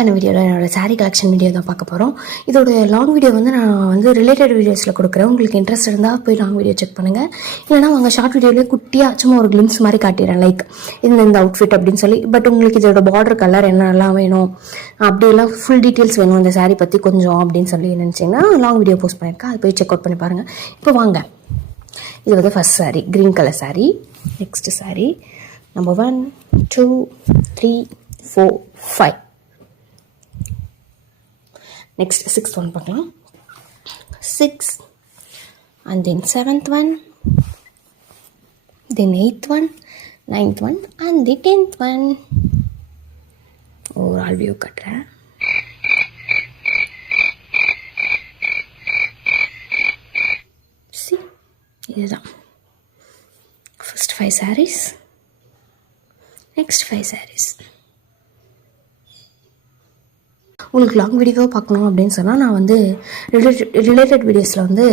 இன்றைக்கான வீடியோவில் என்னோடய சாரீ கலெக்ஷன் வீடியோ தான் பார்க்க போகிறோம். இதோட லாங் வீடியோ வந்து நான் வந்து ரிலேட்டட் வீடியோஸில் கொடுக்குறேன். உங்களுக்கு இன்ட்ரெஸ்ட் இருந்தால் போய் லாங் வீடியோ செக் பண்ணுங்கள். இல்லைனா அவங்க ஷார்ட் வீடியோலேயே குட்டியாக சும்மா ஒரு கிளிம்ஸ் மாதிரி காட்டிடுறேன், லைக் இந்த அவுட்ஃபிட் அப்படின்னு சொல்லி. பட் உங்களுக்கு இதோட பார்டர் கலர் என்னெல்லாம் வேணும், அப்படியெல்லாம் ஃபுல் டீட்டெயில்ஸ் வேணும் இந்த சாரீ பற்றி கொஞ்சம் அப்படின்னு சொல்லி நினச்சிங்கன்னா லாங் வீடியோ போஸ்ட் பண்ணியிருக்கேன், அது போய் செக் அவுட் பண்ணி பாருங்கள். இப்போ வாங்க, இது வந்து first sari, green colour sari. Next sari number 1 2 3 4 5. Next 6th one பார்க்கலாம். 6 and then 7th one, then 8th one, 9th one and the 10th one. overall view கட்டுறேன். see, இதுதான் first 5 sarees, next 5 sarees. உங்களுக்கு லாங் வீடியோ பார்க்கணும் அப்படின்னு சொன்னால் நான் வந்து ரிலேட்டட் வீடியோஸில் வந்து